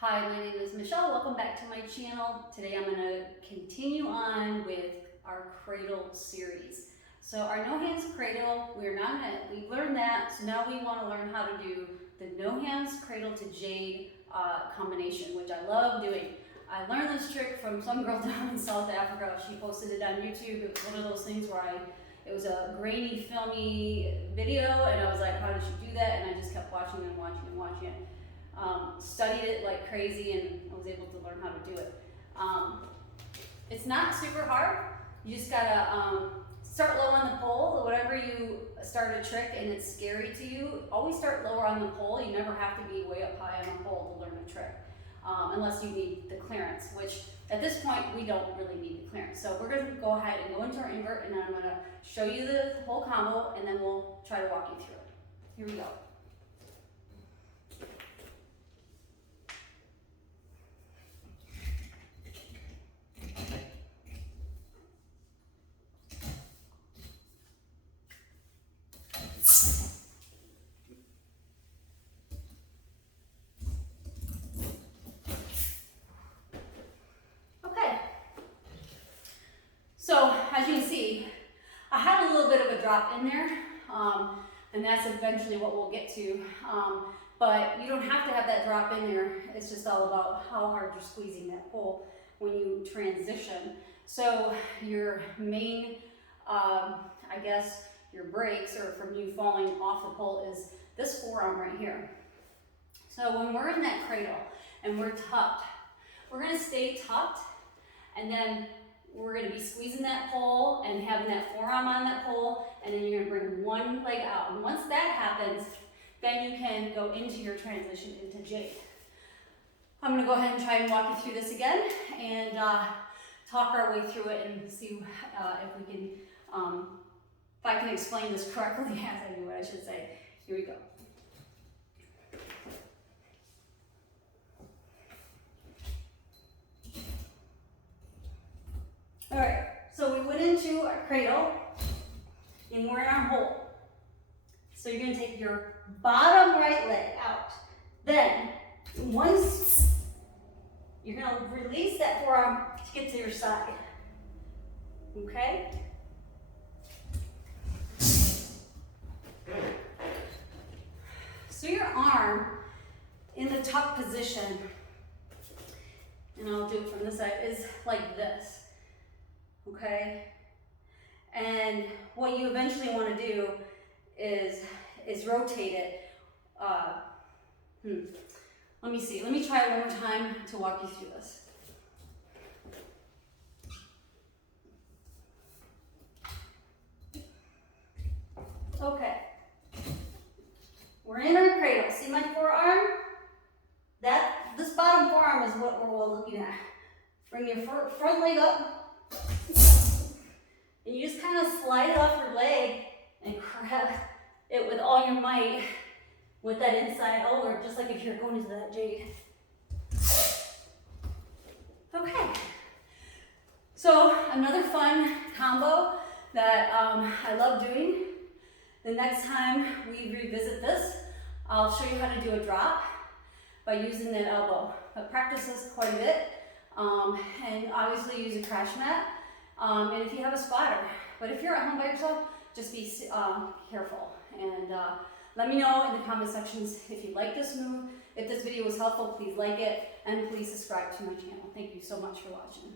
Hi, my name is Michelle. Welcome back to my channel. Today I'm going to continue on with our cradle series. So our no hands cradle, we've learned that, so now we want to learn how to do the no hands cradle to jade combination, which I love doing. I learned this trick from some girl down in South Africa. She posted it on YouTube. It was one of those things where it was a grainy, filmy video, and I was like, how did she do that? And I just kept watching and watching and watching it. Studied it like crazy, and I was able to learn how to do it. It's not super hard. You just gotta start low on the pole. Whatever you start a trick and it's scary to you, always start lower on the pole. You never have to be way up high on the pole to learn a trick, unless you need the clearance, which at this point we don't really need the clearance. So we're gonna go ahead and go into our invert, and then I'm gonna show you the whole combo, and then we'll try to walk you through it. Here we go. So as you can see, I had a little bit of a drop in there, and that's eventually what we'll get to. But you don't have to have that drop in there. It's just all about how hard you're squeezing that pole when you transition. So your main, I guess, your brakes, or from you falling off the pole, is this forearm right here. So when we're in that cradle and we're tucked, we're gonna stay tucked, and then we're going to be squeezing that pole and having that forearm on that pole, and then you're going to bring one leg out. And once that happens, then you can go into your transition into jade. I'm going to go ahead and try and walk you through this again and talk our way through it and see if we can, if I can explain this correctly as I do it, I should say. Here we go. All right, so we went into our cradle and we're in our hole. So you're gonna take your bottom right leg out. Then, once you're gonna release that forearm to get to your side. Okay? So your arm in the tuck position, and I'll do it from this side, is like this. Okay, and what you eventually want to do is rotate it. Let me see. Let me try it one more time to walk you through this. Okay, we're in our cradle. See my forearm? This bottom forearm is what we're all looking at. Bring your front leg up. And you just kind of slide it off your leg and grab it with all your might with that inside over, just like if you're going into that jade. Okay. So another fun combo that I love doing. The next time we revisit this, I'll show you how to do a drop by using that elbow. But practice this quite a bit, and obviously use a crash mat. And if you have a spotter, but if you're at home by yourself, just be careful. And let me know in the comment sections if you like this move. If this video was helpful, please like it, and please subscribe to my channel. Thank you so much for watching.